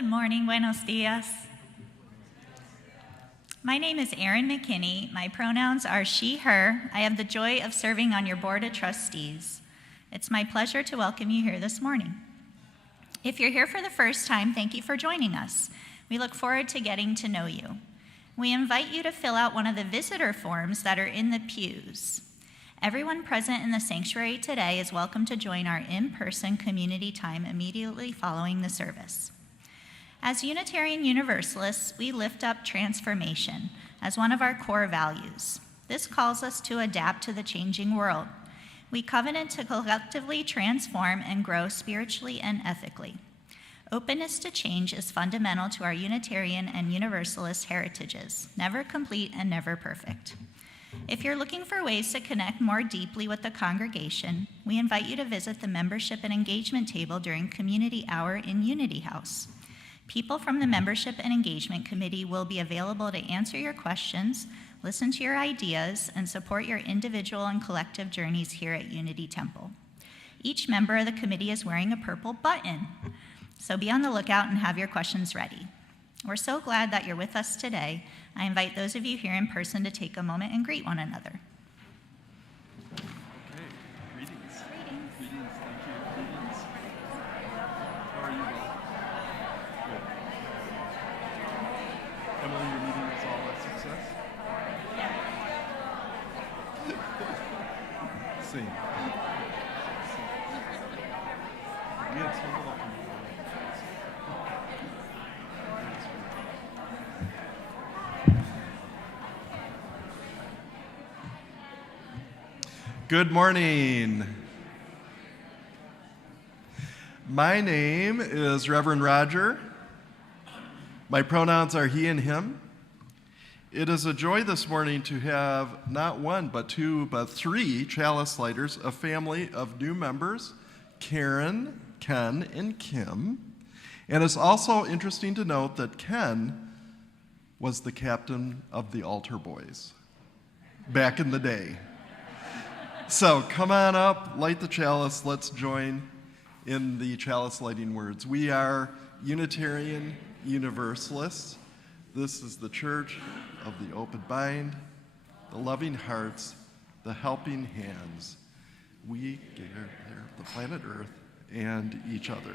Good morning, buenos dias. My name is Erin McKinney. My pronouns are she, her. I have the joy of serving on your board of trustees. It's my pleasure to welcome you here this morning. If you're here for the first time, thank you for joining us. We look forward to getting to know you. We invite you to fill out one of the visitor forms that are in the pews. Everyone present in the sanctuary today is welcome to join our in-person community time immediately following the service. As Unitarian Universalists, we lift up transformation as one of our core values. This calls us to adapt to the changing world. We covenant to collectively transform and grow spiritually and ethically. Openness to change is fundamental to our Unitarian and Universalist heritages, never complete and never perfect. If you're looking for ways to connect more deeply with the congregation, we invite you to visit the membership and engagement table during Community Hour in Unity House. People from the Membership and Engagement Committee will be available to answer your questions, listen to your ideas, and support your individual and collective journeys here at Unity Temple. Each member of the committee is wearing a purple button, so be on the lookout and have your questions ready. We're so glad that you're with us today. I invite those of you here in person to take a moment and greet one another. Okay, greetings. Greetings, thank you. Greetings. How are you both? Good. Emily, your meeting was all a success? Same. We had some luck. Good morning. My name is Reverend Roger. My pronouns are he and him. It is a joy this morning to have not one, but two, but three chalice lighters, a family of new members, Karen, Ken, and Kim. And it's also interesting to note that Ken was the captain of the altar boys back in the day. So come on up, light the chalice, let's join in the chalice lighting words. We are Unitarian Universalists. This is the church of the open mind, the loving hearts, the helping hands. We care the planet Earth and each other.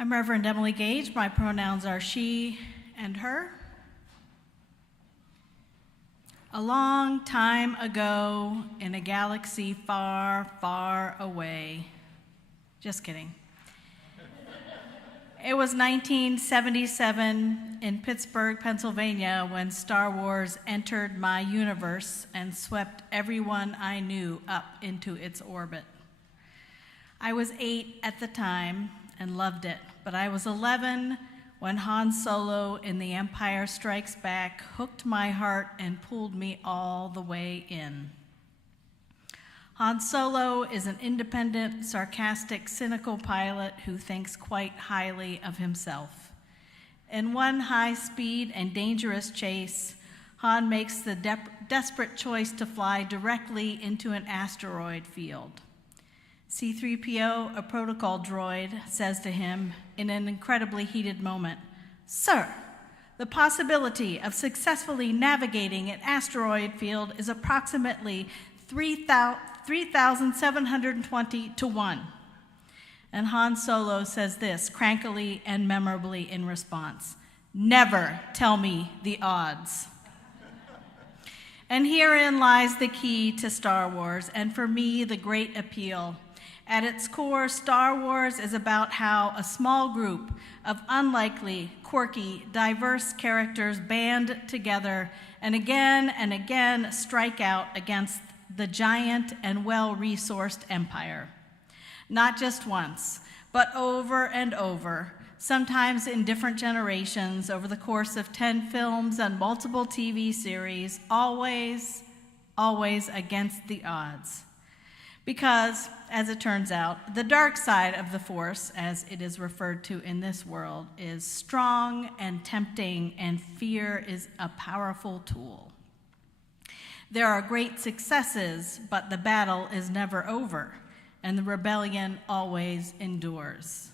I'm Reverend Emily Gage. My pronouns are she and her. A long time ago in a galaxy far, far away. Just kidding. It was 1977 in Pittsburgh, Pennsylvania, when Star Wars entered my universe and swept everyone I knew up into its orbit. I was 8 at the time and loved it, but I was 11 when Han Solo in The Empire Strikes Back hooked my heart and pulled me all the way in. Han Solo is an independent, sarcastic, cynical pilot who thinks quite highly of himself. In one high-speed and dangerous chase, Han makes the desperate choice to fly directly into an asteroid field. C-3PO, a protocol droid, says to him in an incredibly heated moment, "Sir, the possibility of successfully navigating an asteroid field is approximately 3,720 to 1. And Han Solo says this crankily and memorably in response, "Never tell me the odds." And herein lies the key to Star Wars, and for me, the great appeal. At its core, Star Wars is about how a small group of unlikely, quirky, diverse characters band together and again strike out against the giant and well-resourced empire. Not just once, but over and over, sometimes in different generations over the course of 10 films and multiple TV series, always against the odds. Because, as it turns out, the dark side of the Force, as it is referred to in this world, is strong and tempting, and fear is a powerful tool. There are great successes, but the battle is never over, and the rebellion always endures.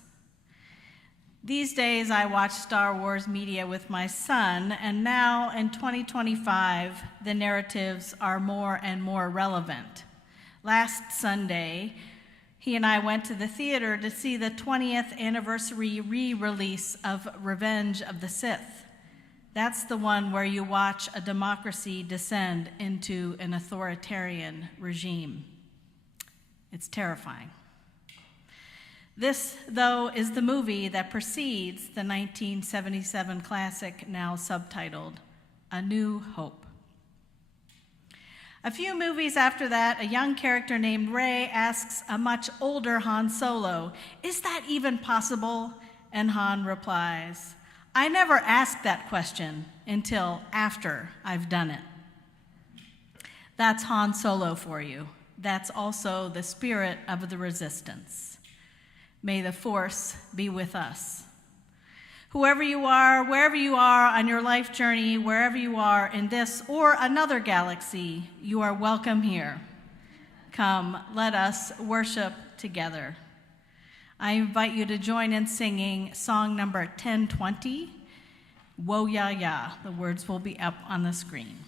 These days, I watch Star Wars media with my son, and now in 2025, the narratives are more and more relevant. Last Sunday, he and I went to the theater to see the 20th anniversary re-release of Revenge of the Sith. That's the one where you watch a democracy descend into an authoritarian regime. It's terrifying. This, though, is the movie that precedes the 1977 classic, now subtitled A New Hope. A few movies after that, a young character named Rey asks a much older Han Solo, "Is that even possible?" And Han replies, "I never asked that question until after I've done it." That's Han Solo for you. That's also the spirit of the resistance. May the Force be with us. Whoever you are, wherever you are on your life journey, wherever you are in this or another galaxy, you are welcome here. Come, let us worship together. I invite you to join in singing song number 1020, Wo Ya Ya. The words will be up on the screen.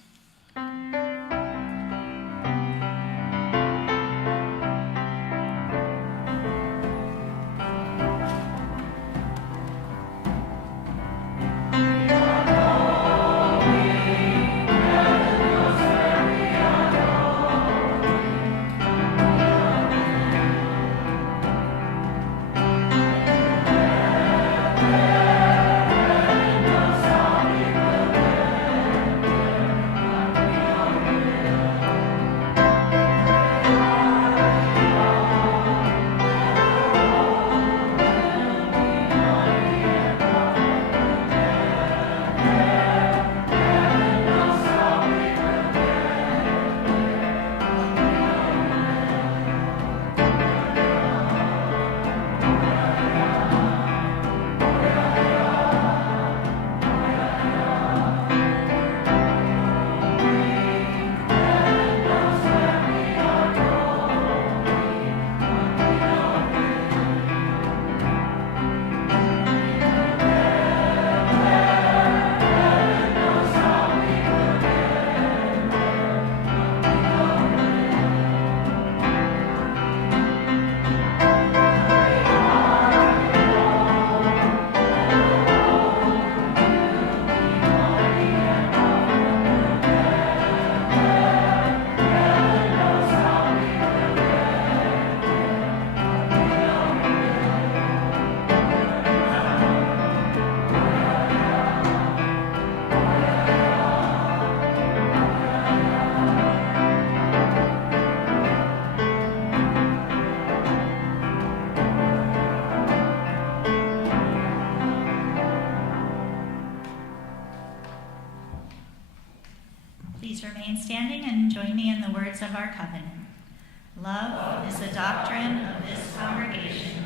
Please remain standing and join me in the words of our covenant. Love is the doctrine of this congregation.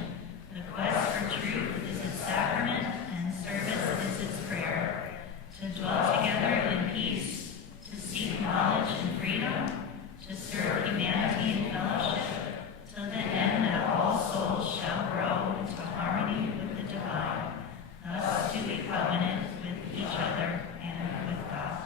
The quest for truth is its sacrament, and service is its prayer. To dwell together in peace, to seek knowledge and freedom, to serve humanity in fellowship, to the end that all souls shall grow into harmony with the divine. Thus do we covenant with each other and with God.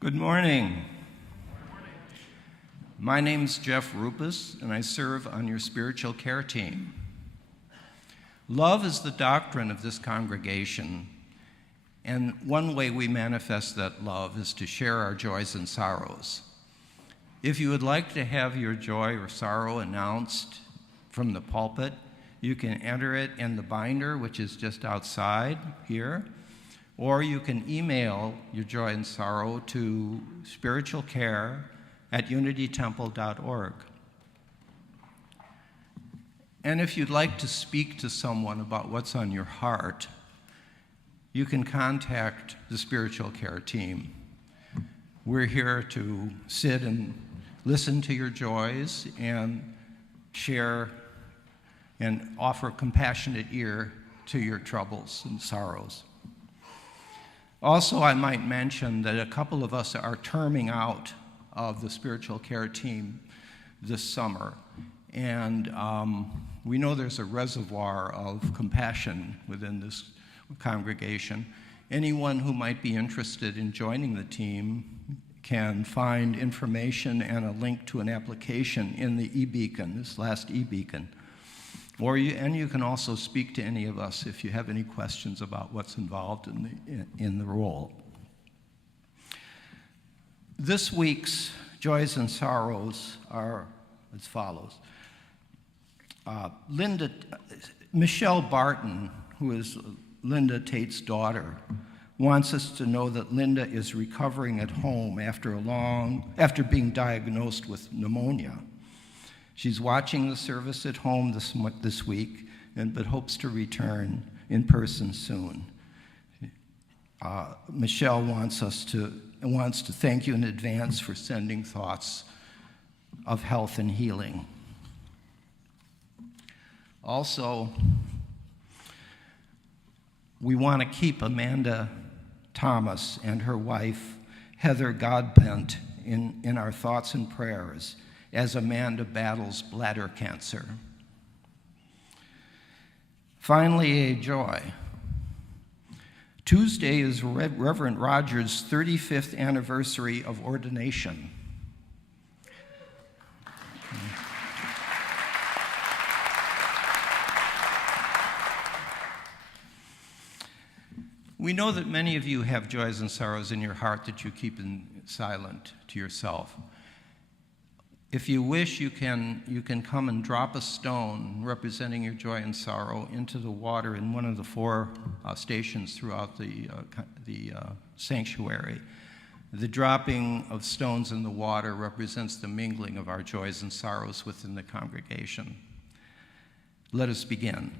Good morning. My name's Jeff Rupus, and I serve on your spiritual care team. Love is the doctrine of this congregation, and one way we manifest that love is to share our joys and sorrows. If you would like to have your joy or sorrow announced from the pulpit, you can enter it in the binder, which is just outside here, or you can email your joy and sorrow to spiritualcare@unitytemple.org. And if you'd like to speak to someone about what's on your heart, you can contact the spiritual care team. We're here to sit and listen to your joys and share and offer a compassionate ear to your troubles and sorrows. Also, I might mention that a couple of us are terming out of the spiritual care team this summer, and we know there's a reservoir of compassion within this congregation. Anyone who might be interested in joining the team can find information and a link to an application in the e-beacon, this last e-beacon. And you can also speak to any of us if you have any questions about what's involved in the role. This week's joys and sorrows are as follows. Michelle Barton, who is Linda Tate's daughter, wants us to know that Linda is recovering at home after being diagnosed with pneumonia. She's watching the service at home this week, but hopes to return in person soon. Michelle wants to thank you in advance for sending thoughts of health and healing. Also, we want to keep Amanda Thomas and her wife, Heather Godbent, in our thoughts and prayers as Amanda battles bladder cancer. Finally, a joy. Tuesday is Reverend Rogers' 35th anniversary of ordination. We know that many of you have joys and sorrows in your heart that you keep silent to yourself. If you wish, you can come and drop a stone representing your joy and sorrow into the water in one of the 4 stations throughout the sanctuary. The dropping of stones in the water represents the mingling of our joys and sorrows within the congregation. Let us begin.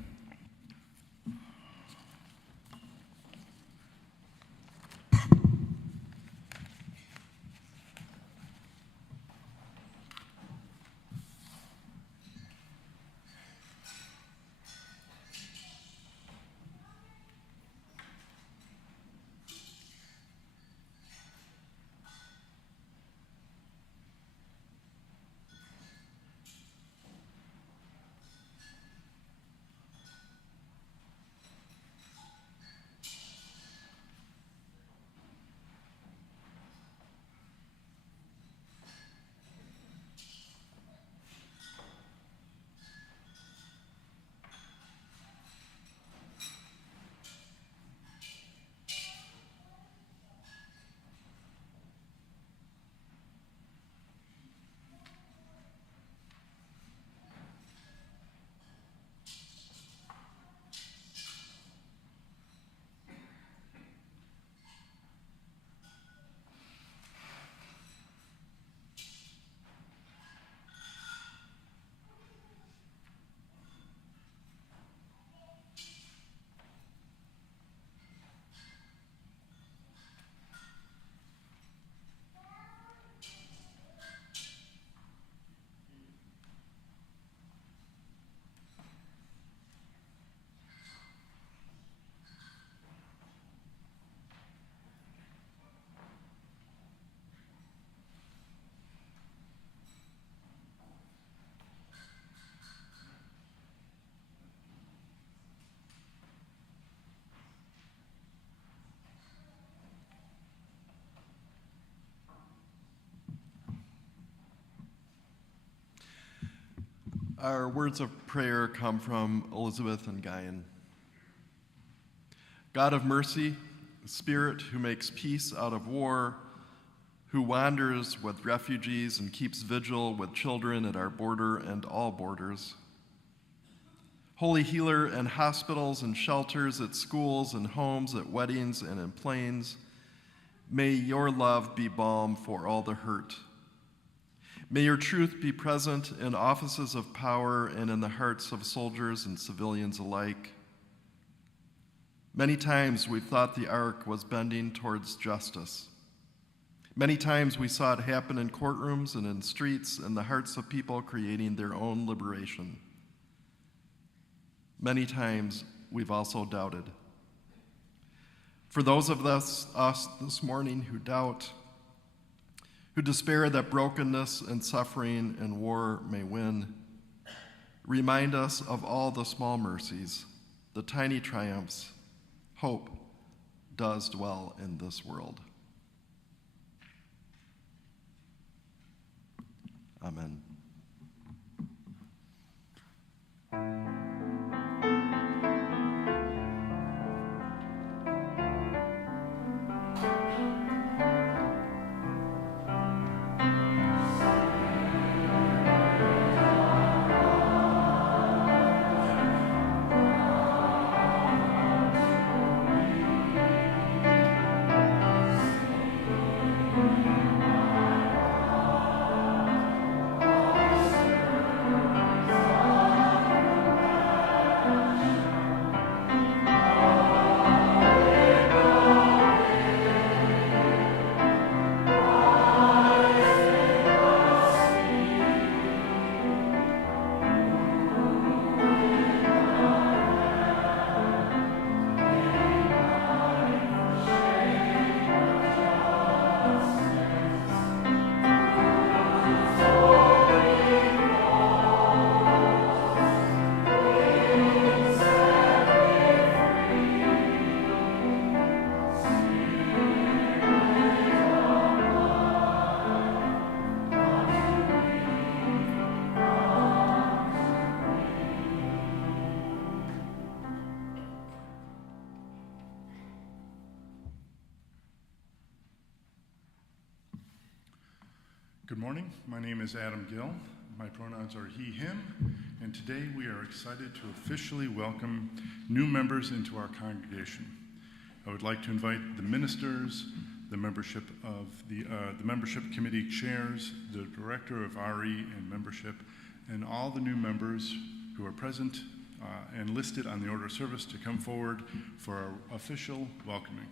Our words of prayer come from Elizabeth and Guyan. God of mercy, Spirit who makes peace out of war, who wanders with refugees and keeps vigil with children at our border and all borders. Holy healer in hospitals and shelters, at schools and homes, at weddings and in planes, may your love be balm for all the hurt. May your truth be present in offices of power and in the hearts of soldiers and civilians alike. Many times we've thought the arc was bending towards justice. Many times we saw it happen in courtrooms and in streets, in the hearts of people creating their own liberation. Many times we've also doubted. For those of us this morning who doubt, who despair that brokenness and suffering and war may win, remind us of all the small mercies, the tiny triumphs. Hope does dwell in this world. Amen. Good morning. My name is Adam Gill. My pronouns are he, him, and today we are excited to officially welcome new members into our congregation. I would like to invite the ministers, the membership of the membership committee chairs, the director of RE and membership, and all the new members who are present and listed on the order of service to come forward for our official welcoming.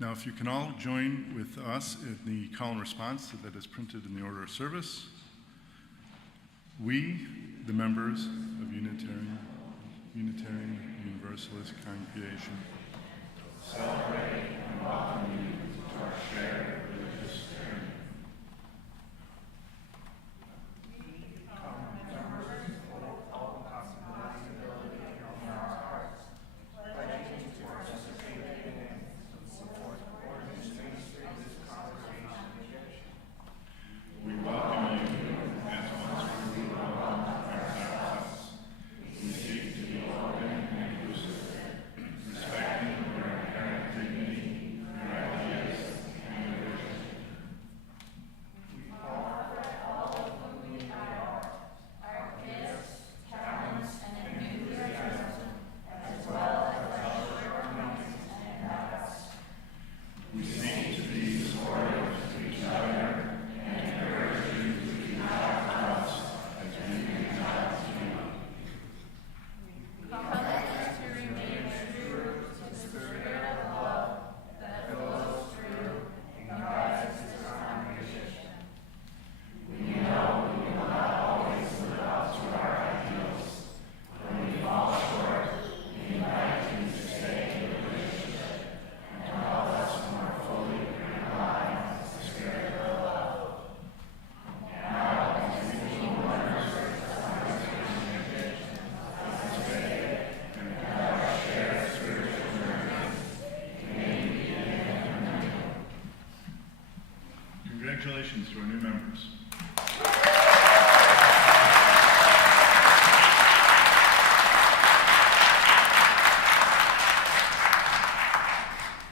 Now, if you can all join with us in the call and response that is printed in the order of service. We, the members of Unitarian Universalist Congregation, celebrate and welcome you to our shared religious journey. congratulations to our new members.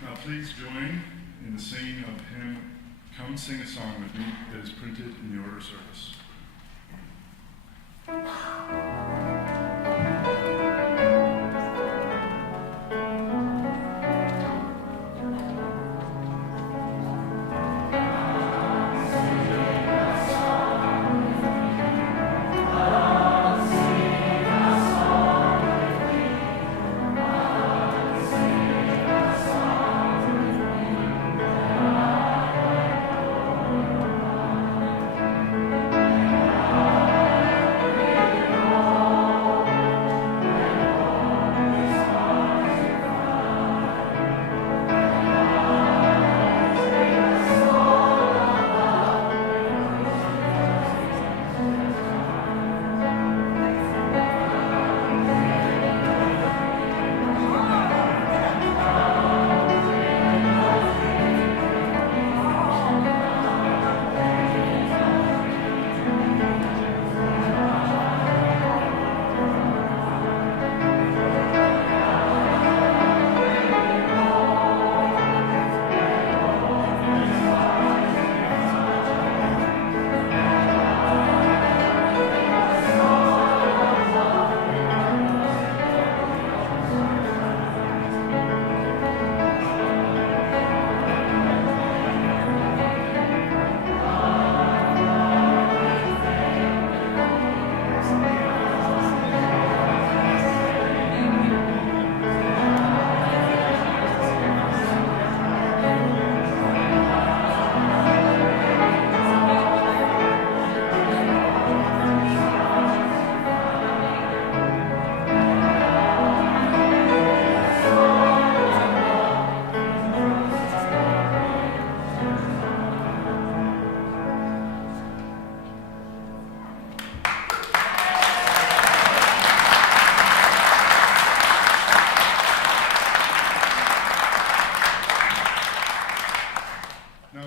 Now please join in the singing of the hymn, Come Sing a Song With Me, that is printed in the order of service.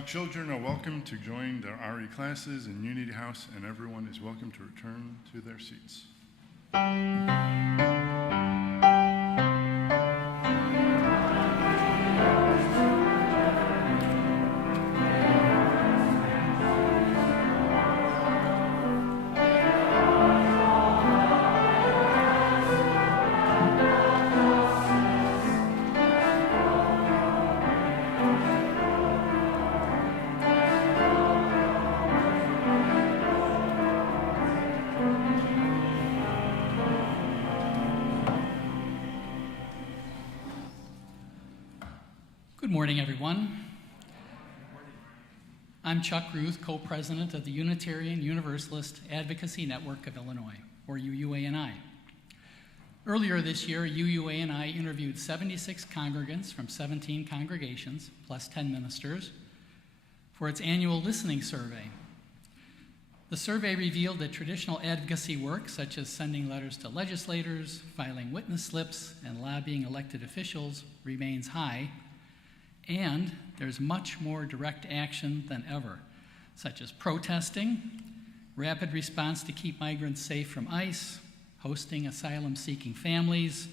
Children are welcome to join their RE classes in Unity House, and everyone is welcome to return to their seats. Good morning, everyone. I'm Chuck Ruth, co-president of the Unitarian Universalist Advocacy Network of Illinois, or UUANI. Earlier this year, UUANI interviewed 76 congregants from 17 congregations, plus 10 ministers, for its annual listening survey. The survey revealed that traditional advocacy work, such as sending letters to legislators, filing witness slips, and lobbying elected officials, remains high. And there's much more direct action than ever, such as protesting, rapid response to keep migrants safe from ICE, hosting asylum-seeking families,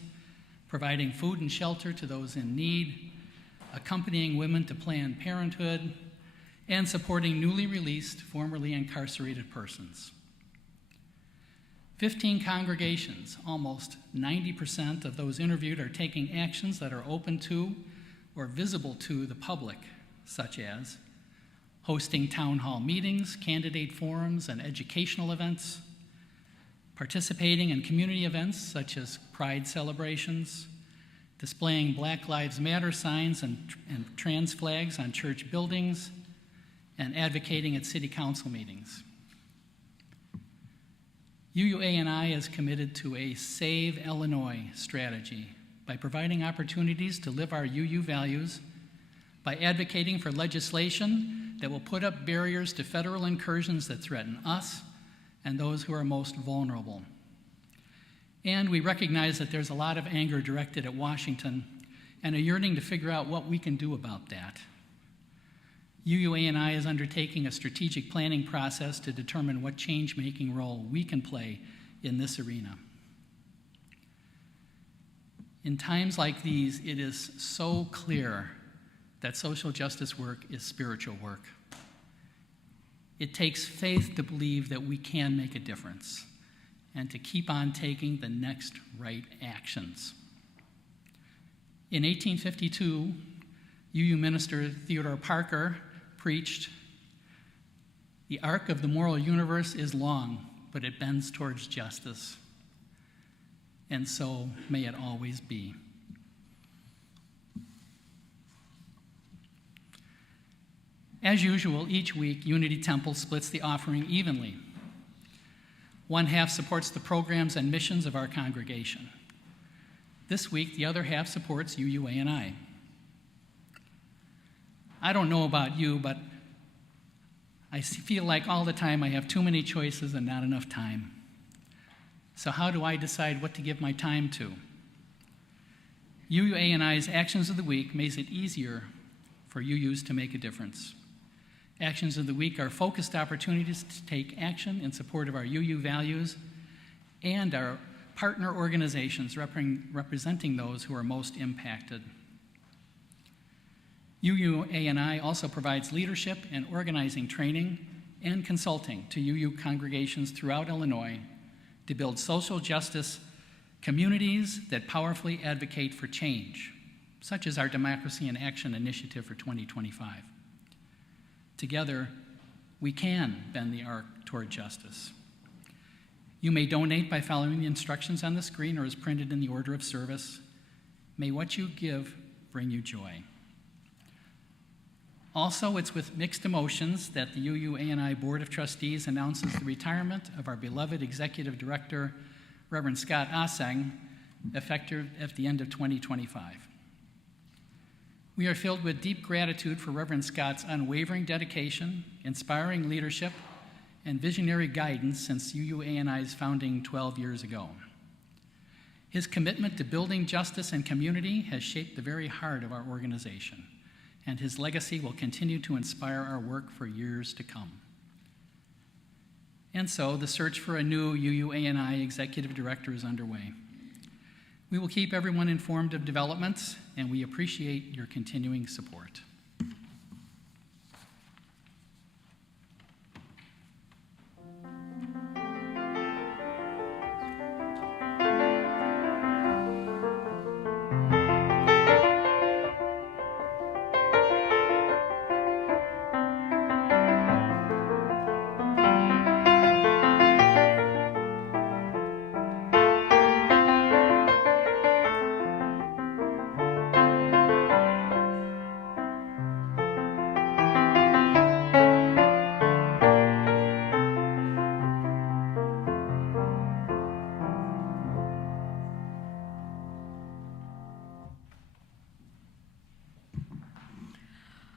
providing food and shelter to those in need, accompanying women to Planned Parenthood, and supporting newly released, formerly incarcerated persons. 15 congregations, almost 90% of those interviewed, are taking actions that are open to or visible to the public, such as hosting town hall meetings, candidate forums, and educational events, participating in community events such as pride celebrations, displaying Black Lives Matter signs and trans flags on church buildings, and advocating at city council meetings. UUANI is committed to a Save Illinois strategy by providing opportunities to live our UU values, by advocating for legislation that will put up barriers to federal incursions that threaten us and those who are most vulnerable. And we recognize that there's a lot of anger directed at Washington and a yearning to figure out what we can do about that. UUANI is undertaking a strategic planning process to determine what change-making role we can play in this arena. In times like these, it is so clear that social justice work is spiritual work. It takes faith to believe that we can make a difference and to keep on taking the next right actions. In 1852, UU minister Theodore Parker preached, "The arc of the moral universe is long, but it bends towards justice. And so may it always be." As usual, each week, Unity Temple splits the offering evenly. One half supports the programs and missions of our congregation. This week, the other half supports UUANI. I don't know about you, but I feel like all the time I have too many choices and not enough time. So how do I decide what to give my time to? UUANI's Actions of the Week makes it easier for UUs to make a difference. Actions of the Week are focused opportunities to take action in support of our UU values and our partner organizations representing those who are most impacted. UUANI also provides leadership and organizing training and consulting to UU congregations throughout Illinois to build social justice communities that powerfully advocate for change, such as our Democracy in Action initiative for 2025. Together, we can bend the arc toward justice. You may donate by following the instructions on the screen or as printed in the order of service. May what you give bring you joy. Also, it's with mixed emotions that the UUANI Board of Trustees announces the retirement of our beloved Executive Director, Reverend Scott Asseng, effective at the end of 2025. We are filled with deep gratitude for Reverend Scott's unwavering dedication, inspiring leadership, and visionary guidance since UUANI's founding 12 years ago. His commitment to building justice and community has shaped the very heart of our organization, and his legacy will continue to inspire our work for years to come. And so, the search for a new UUANI Executive Director is underway. We will keep everyone informed of developments, and we appreciate your continuing support.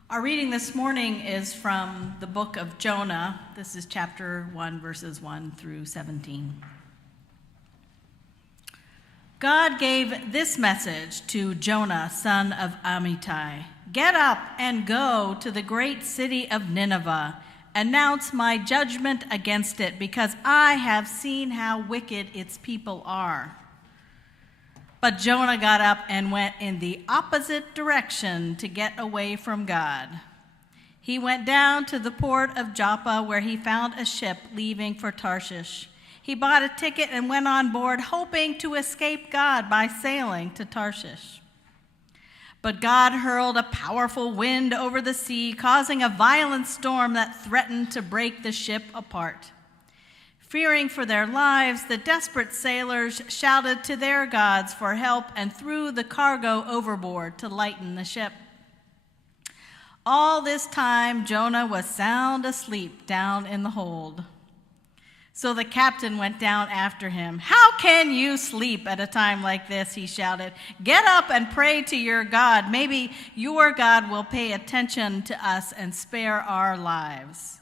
Our reading this morning is from the book of Jonah. This is chapter 1, verses 1 through 17. God gave this message to Jonah, son of Amittai. Get up and go to the great city of Nineveh. Announce my judgment against it, because I have seen how wicked its people are. But Jonah got up and went in the opposite direction to get away from God. He went down to the port of Joppa, where he found a ship leaving for Tarshish. He bought a ticket and went on board, hoping to escape God by sailing to Tarshish. But God hurled a powerful wind over the sea, causing a violent storm that threatened to break the ship apart. Fearing for their lives, the desperate sailors shouted to their gods for help and threw the cargo overboard to lighten the ship. All this time, Jonah was sound asleep down in the hold. So the captain went down after him. "How can you sleep at a time like this?" he shouted. "Get up and pray to your God. Maybe your God will pay attention to us and spare our lives."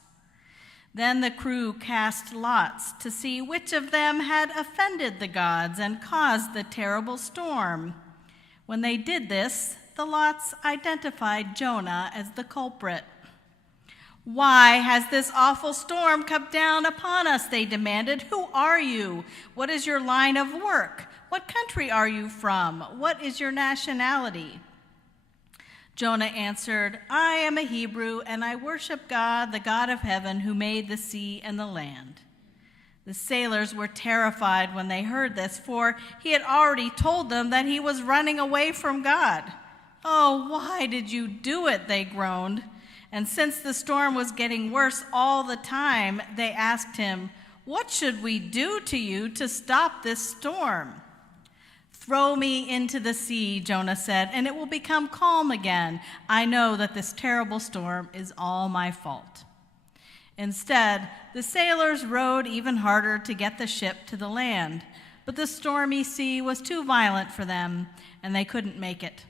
Then the crew cast lots to see which of them had offended the gods and caused the terrible storm. When they did this, the lots identified Jonah as the culprit. "Why has this awful storm come down upon us?" they demanded. "Who are you? What is your line of work? What country are you from? What is your nationality?" Jonah answered, "I am a Hebrew, and I worship God, the God of heaven, who made the sea and the land." The sailors were terrified when they heard this, for he had already told them that he was running away from God. "Oh, why did you do it?" they groaned. And since the storm was getting worse all the time, they asked him, "What should we do to you to stop this storm?" "Throw me into the sea," Jonah said, "and it will become calm again. I know that this terrible storm is all my fault." Instead, the sailors rowed even harder to get the ship to the land, but the stormy sea was too violent for them, and they couldn't make it.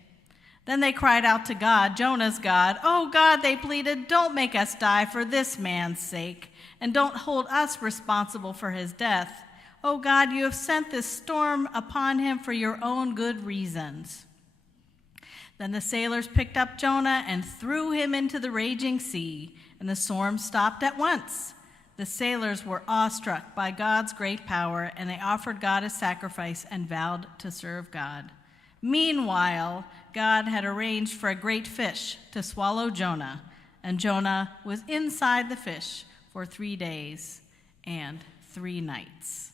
Then they cried out to God, Jonah's God. "Oh God," they pleaded, "don't make us die for this man's sake, and don't hold us responsible for his death. Oh God, you have sent this storm upon him for your own good reasons." Then the sailors picked up Jonah and threw him into the raging sea, and the storm stopped at once. The sailors were awestruck by God's great power, and they offered God a sacrifice and vowed to serve God. Meanwhile, God had arranged for a great fish to swallow Jonah, and Jonah was inside the fish for 3 days and 3 nights.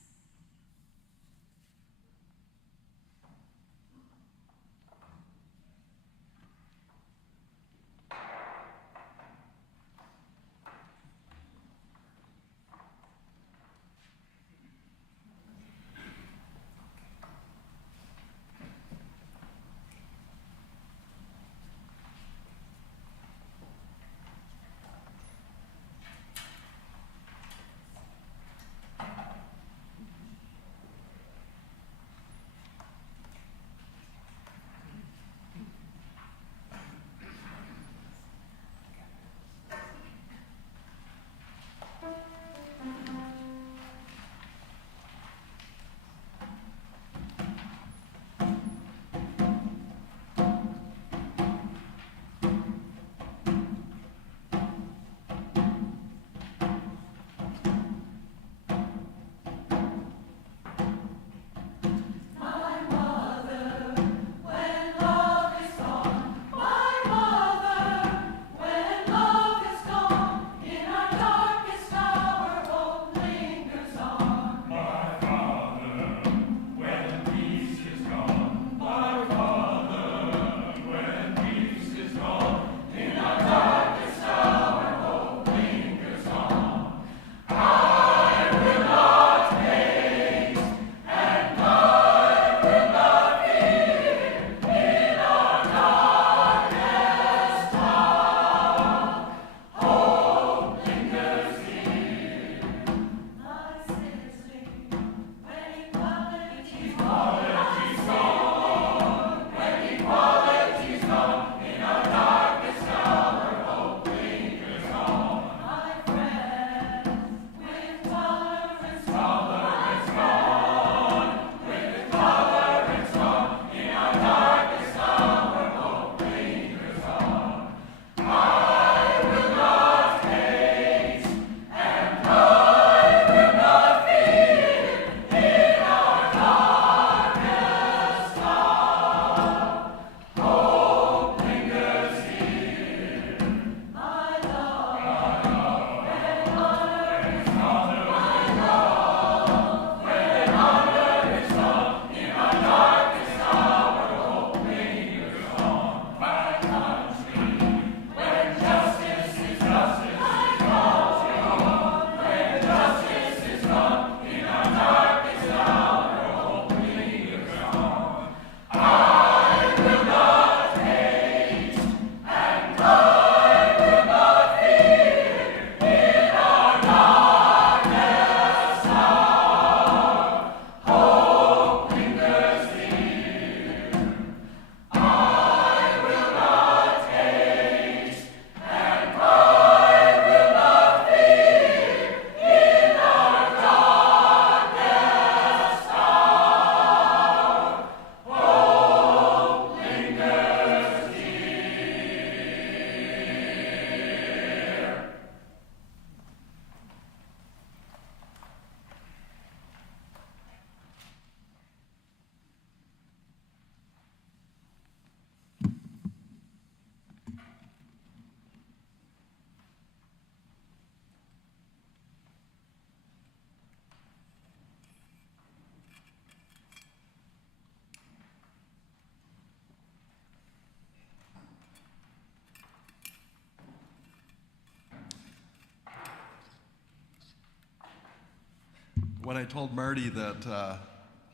when I told Marty that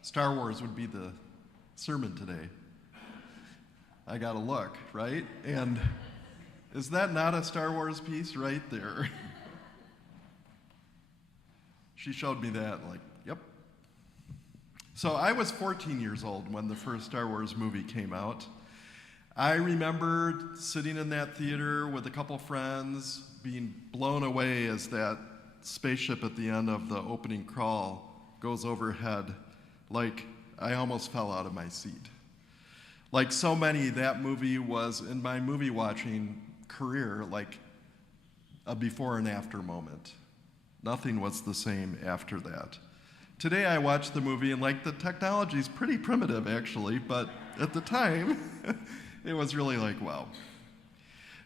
Star Wars would be the sermon today. I got a look, right? And is that not a Star Wars piece right there? She showed me that, like, yep. So I was 14 years old when the first Star Wars movie came out. I remember sitting in that theater with a couple friends, being blown away as that spaceship at the end of the opening crawl goes overhead. Like, I almost fell out of my seat. Like so many, that movie was, in my movie watching career, like a before and after moment. Nothing was the same after that. Today I watch the movie and like the technology's pretty primitive actually, but at the time, it was really like, wow.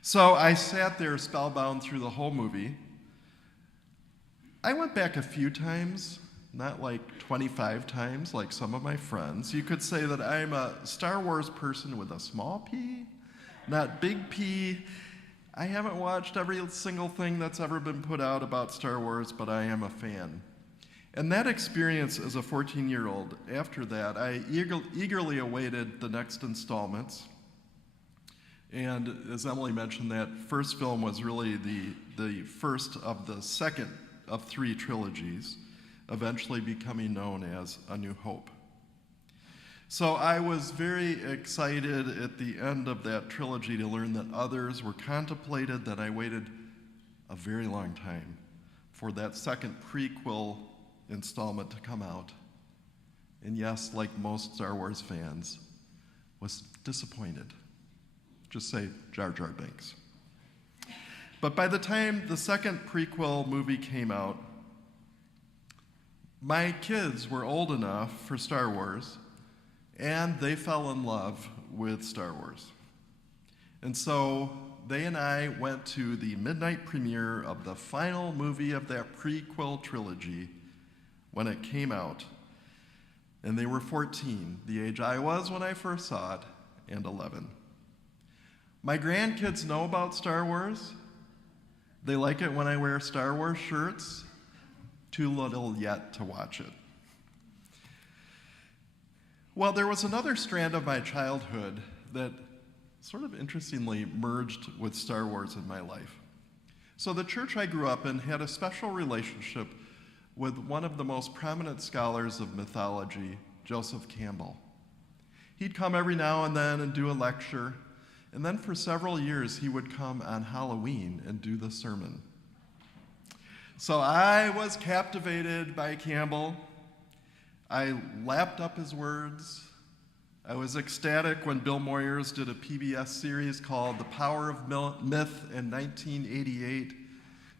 So I sat there spellbound through the whole movie. I went back a few times, not like 25 times like some of my friends. You could say that I'm a Star Wars person with a small p, not big P. I haven't watched every single thing that's ever been put out about Star Wars, but I am a fan. And that experience as a 14-year-old, after that, I eagerly awaited the next installments. And as Emily mentioned, that first film was really the first of the second of 3 trilogies, eventually becoming known as A New Hope. So I was very excited at the end of that trilogy to learn that others were contemplated, that I waited a very long time for that second prequel installment to come out. And yes, like most Star Wars fans, was disappointed. Just say Jar Jar Binks. But by the time the second prequel movie came out, my kids were old enough for Star Wars, and they fell in love with Star Wars. And so they and I went to the midnight premiere of the final movie of that prequel trilogy when it came out. And they were 14, the age I was when I first saw it, and 11. My grandkids know about Star Wars. They like it when I wear Star Wars shirts. Too little yet to watch it. Well, there was another strand of my childhood that sort of interestingly merged with Star Wars in my life. So the church I grew up in had a special relationship with one of the most prominent scholars of mythology, Joseph Campbell. He'd come every now and then and do a lecture, and then for several years he would come on Halloween and do the sermon. So I was captivated by Campbell. I lapped up his words. I was ecstatic when Bill Moyers did a PBS series called The Power of Myth in 1988,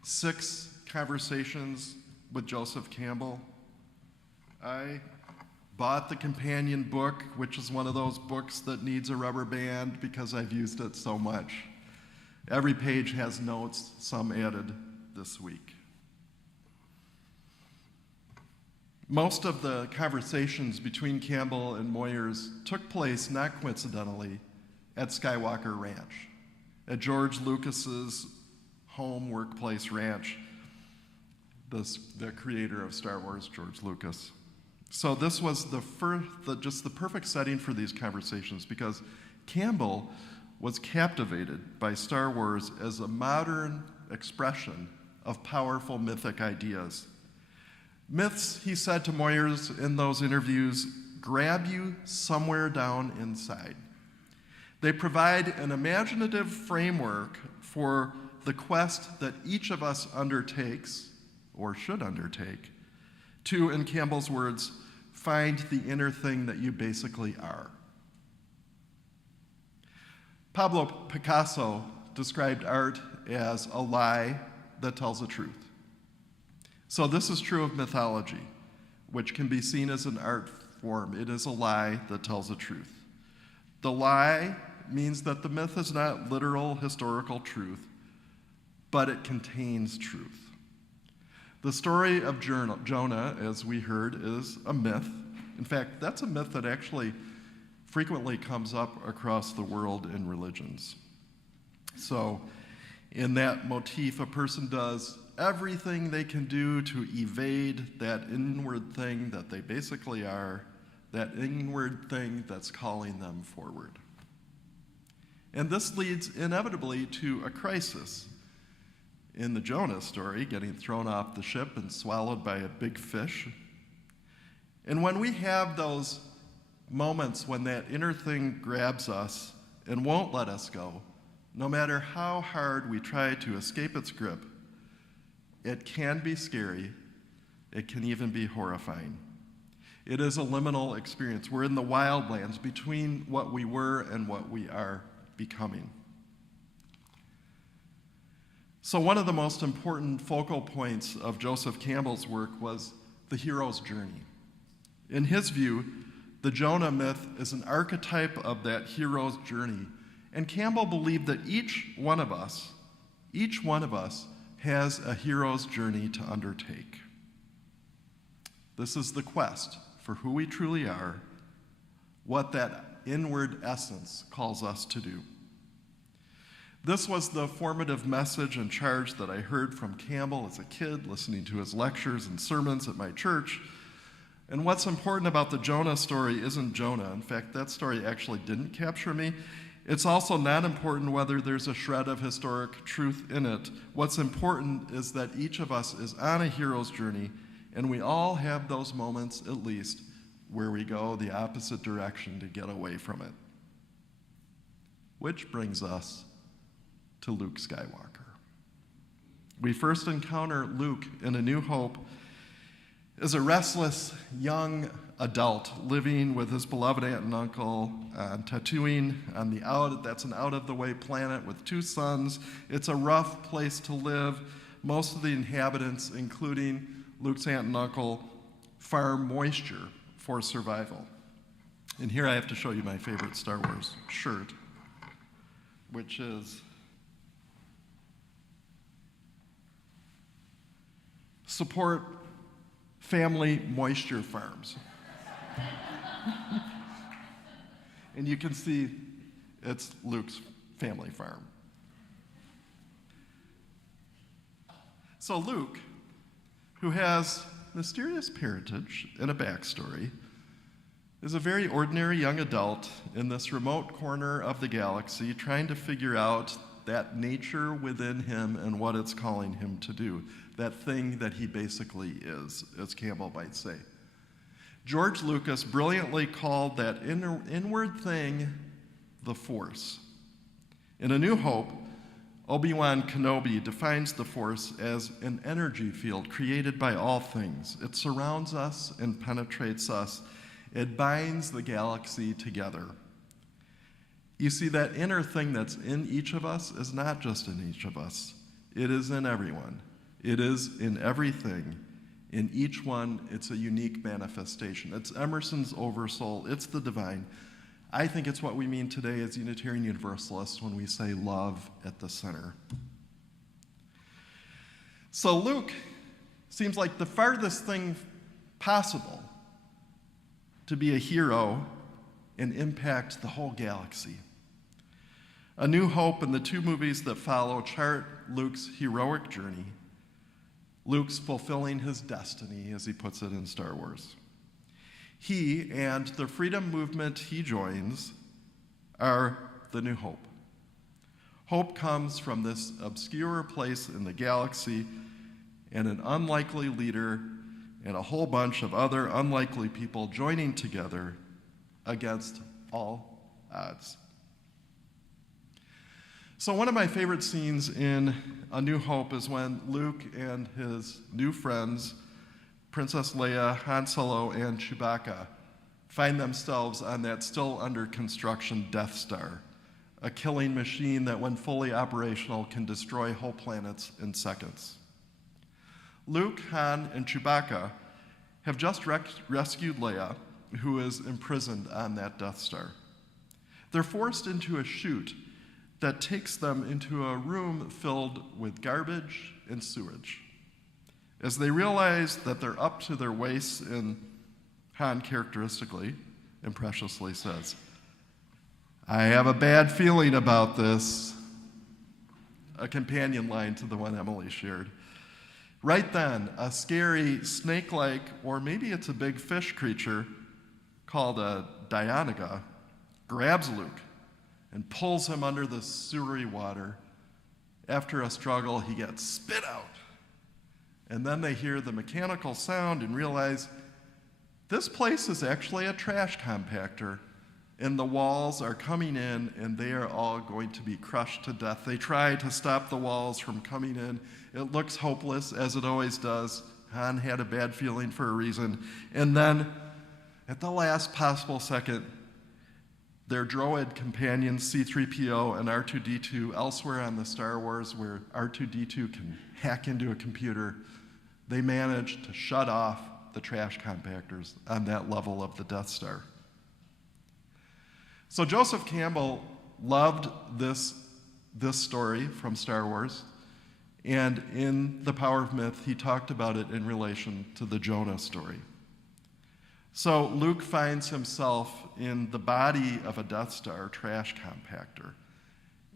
6 conversations with Joseph Campbell. I bought the companion book, which is one of those books that needs a rubber band because I've used it so much. Every page has notes, some added this week. Most of the conversations between Campbell and Moyers took place, not coincidentally, at Skywalker Ranch, at George Lucas's home workplace ranch, the creator of Star Wars, George Lucas. So this was just the perfect setting for these conversations because Campbell was captivated by Star Wars as a modern expression of powerful mythic ideas. Myths, he said to Moyers in those interviews, grab you somewhere down inside. They provide an imaginative framework for the quest that each of us undertakes, or should undertake, to, in Campbell's words, find the inner thing that you basically are. Pablo Picasso described art as a lie that tells the truth. So this is true of mythology, which can be seen as an art form. It is a lie that tells the truth. The lie means that the myth is not literal historical truth, but it contains truth. The story of Jonah, as we heard, is a myth. In fact, that's a myth that actually frequently comes up across the world in religions. So In that motif, a person does everything they can do to evade that inward thing that they basically are, that inward thing that's calling them forward. And this leads inevitably to a crisis. In the Jonah story, getting thrown off the ship and swallowed by a big fish. And when we have those moments when that inner thing grabs us and won't let us go, no matter how hard we try to escape its grip, it can be scary. It can even be horrifying. It is a liminal experience. We're in the wildlands between what we were and what we are becoming. So one of the most important focal points of Joseph Campbell's work was the hero's journey. In his view, the Jonah myth is an archetype of that hero's journey. And Campbell believed that each one of us has a hero's journey to undertake. This is the quest for who we truly are, what that inward essence calls us to do. This was the formative message and charge that I heard from Campbell as a kid, listening to his lectures and sermons at my church. And what's important about the Jonah story isn't Jonah. In fact, that story actually didn't capture me. It's also not important whether there's a shred of historic truth in it. What's important is that each of us is on a hero's journey, and we all have those moments, at least, where we go the opposite direction to get away from it. Which brings us to Luke Skywalker. We first encounter Luke in A New Hope as a restless young adult living with his beloved aunt and uncle on Tatooine that's an out-of-the-way planet with 2 sons. It's a rough place to live. Most of the inhabitants, including Luke's aunt and uncle, farm moisture for survival. And here I have to show you my favorite Star Wars shirt, which is support family moisture farms. And you can see it's Luke's family farm. So Luke, who has mysterious parentage and a backstory, is a very ordinary young adult in this remote corner of the galaxy trying to figure out that nature within him and what it's calling him to do, that thing that he basically is, as Campbell might say. George Lucas brilliantly called that inward thing the Force. In A New Hope, Obi-Wan Kenobi defines the Force as an energy field created by all things. It surrounds us and penetrates us. It binds the galaxy together. You see, that inner thing that's in each of us is not just in each of us. It is in everyone. It is in everything. In each one, it's a unique manifestation. It's Emerson's oversoul. It's the divine. I think it's what we mean today as Unitarian Universalists when we say love at the center. So Luke seems like the farthest thing possible to be a hero and impact the whole galaxy. A New Hope and the 2 movies that follow chart Luke's heroic journey. Luke's fulfilling his destiny, as he puts it in Star Wars. He and the freedom movement he joins are the New Hope. Hope comes from this obscure place in the galaxy and an unlikely leader and a whole bunch of other unlikely people joining together against all odds. So one of my favorite scenes in A New Hope is when Luke and his new friends, Princess Leia, Han Solo, and Chewbacca, find themselves on that still under construction Death Star, a killing machine that when fully operational can destroy whole planets in seconds. Luke, Han, and Chewbacca have just rescued Leia, who is imprisoned on that Death Star. They're forced into a chute that takes them into a room filled with garbage and sewage. As they realize that they're up to their waists in, Han characteristically and preciously says, "I have a bad feeling about this." a companion line to the one Emily shared. Right then, a scary snake-like, or maybe it's a big fish creature called a Dianaga, grabs Luke and pulls him under the sewery water. After a struggle, he gets spit out. And then they hear the mechanical sound and realize this place is actually a trash compactor, and the walls are coming in, and they are all going to be crushed to death. They try to stop the walls from coming in. It looks hopeless, as it always does. Han had a bad feeling for a reason. And then, at the last possible second, their droid companions, C-3PO and R2-D2, elsewhere on the Star Wars where R2-D2 can hack into a computer, they manage to shut off the trash compactors on that level of the Death Star. So Joseph Campbell loved this story from Star Wars, and in The Power of Myth, he talked about it in relation to the Jonah story. So Luke finds himself in the body of a Death Star trash compactor,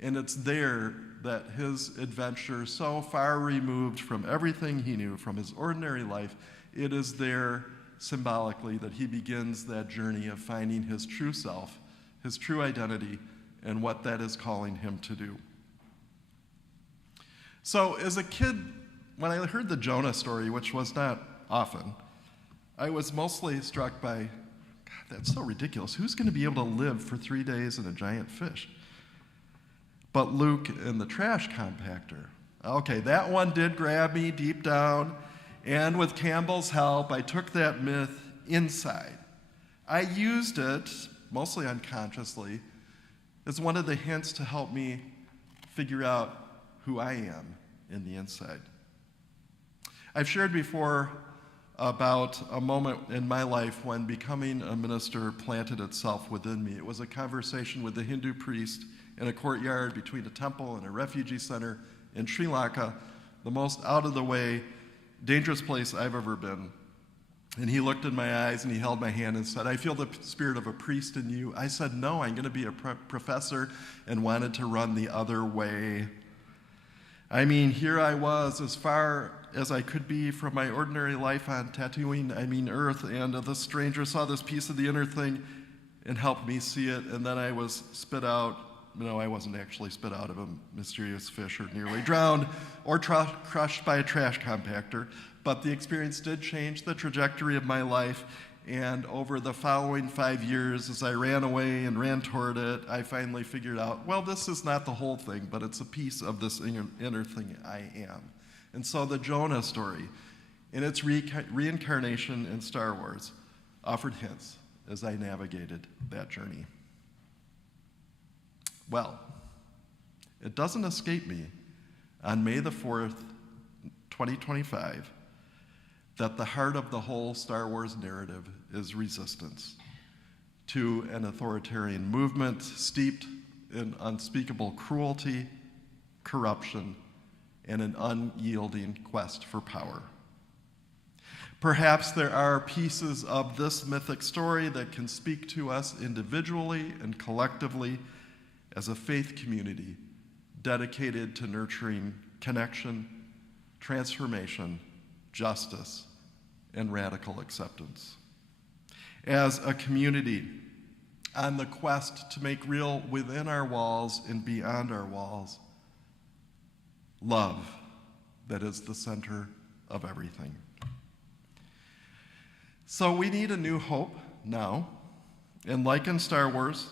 and it's there that his adventure, so far removed from everything he knew, from his ordinary life, it is there symbolically that he begins that journey of finding his true self, his true identity, and what that is calling him to do. So as a kid, when I heard the Jonah story, which was not often, I was mostly struck by, God, that's so ridiculous. Who's going to be able to live for 3 days in a giant fish? But Luke and the trash compactor. Okay, that one did grab me deep down, and with Campbell's help, I took that myth inside. I used it, mostly unconsciously, as one of the hints to help me figure out who I am in the inside. I've shared before about a moment in my life when becoming a minister planted itself within me. It was a conversation with a Hindu priest in a courtyard between a temple and a refugee center in Sri Lanka, the most out-of-the-way, dangerous place I've ever been. And he looked in my eyes and he held my hand and said, "I feel the spirit of a priest in you." I said, "No, I'm going to be a professor," and wanted to run the other way. I mean, here I was, as far as I could be from my ordinary life on Tatooine, Earth, and the stranger saw this piece of the inner thing and helped me see it, and then I was spit out. No, I wasn't actually spit out of a mysterious fish or nearly drowned or crushed by a trash compactor, but the experience did change the trajectory of my life, and over the following 5 years, as I ran away and ran toward it, I finally figured out, well, this is not the whole thing, but it's a piece of this inner thing I am. And so the Jonah story, in its reincarnation in Star Wars, offered hints as I navigated that journey. Well, it doesn't escape me on May the 4th, 2025, that the heart of the whole Star Wars narrative is resistance to an authoritarian movement steeped in unspeakable cruelty, corruption, and an unyielding quest for power. Perhaps there are pieces of this mythic story that can speak to us individually and collectively as a faith community dedicated to nurturing connection, transformation, justice, and radical acceptance. As a community on the quest to make real within our walls and beyond our walls love that is the center of everything. So we need a new hope now, and like in Star Wars,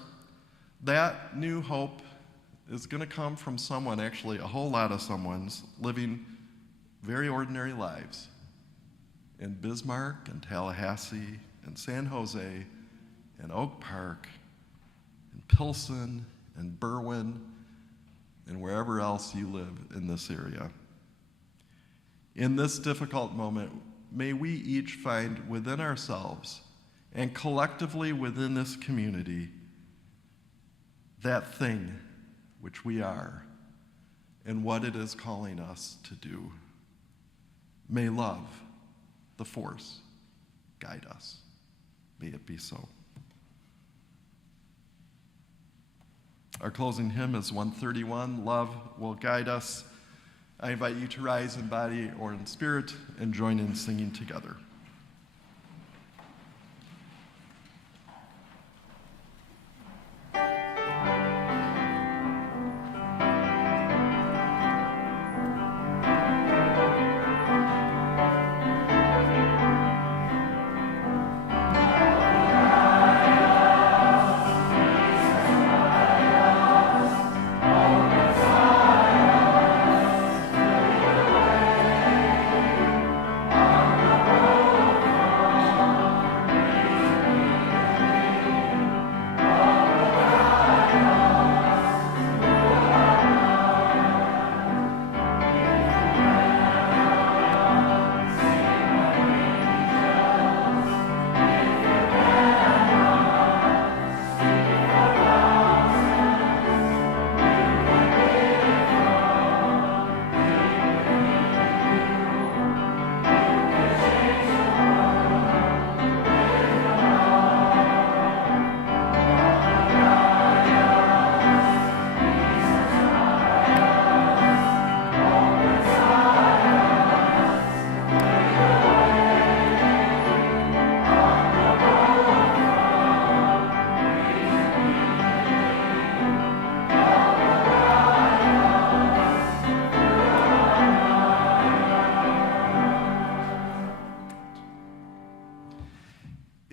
that new hope is going to come from someone, actually a whole lot of someone's, living very ordinary lives in Bismarck and Tallahassee and San Jose and Oak Park and Pilsen and Berwyn and wherever else you live in this area. In this difficult moment, may we each find within ourselves and collectively within this community that thing which we are and what it is calling us to do. May love, the force, guide us. May it be so. Our closing hymn is 131, Love Will Guide Us. I invite you to rise in body or in spirit and join in singing together.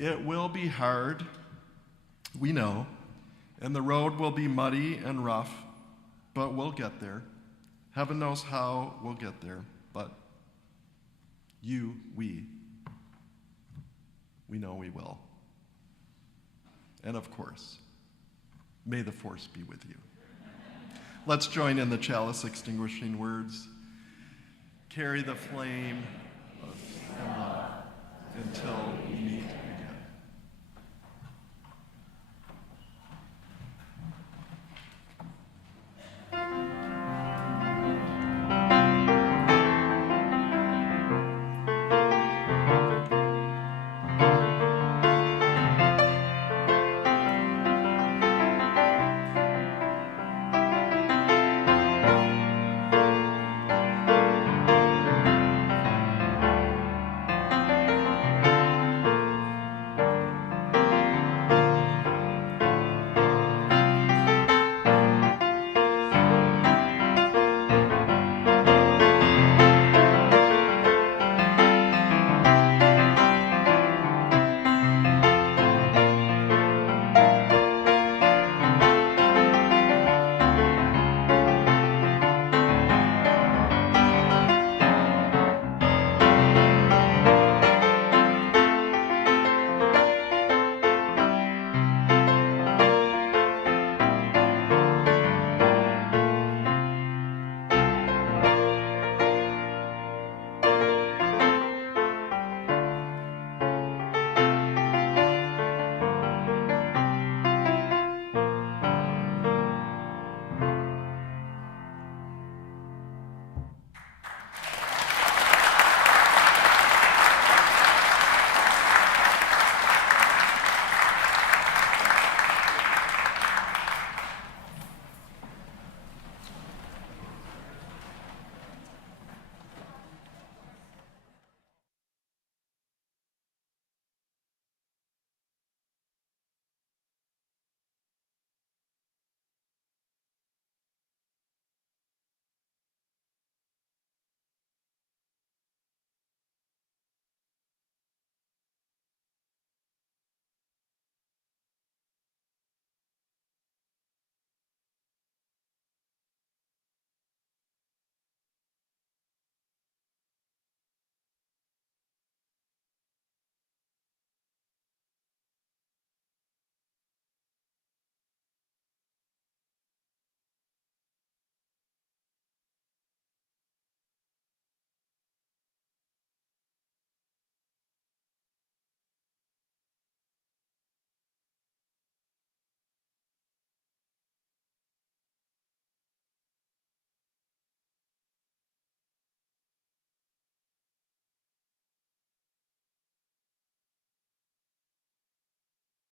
It will be hard, we know, and the road will be muddy and rough, but we'll get there. Heaven knows how we'll get there, but we know we will. And of course, may the force be with you. Let's join in the chalice extinguishing words. Carry the flame of love until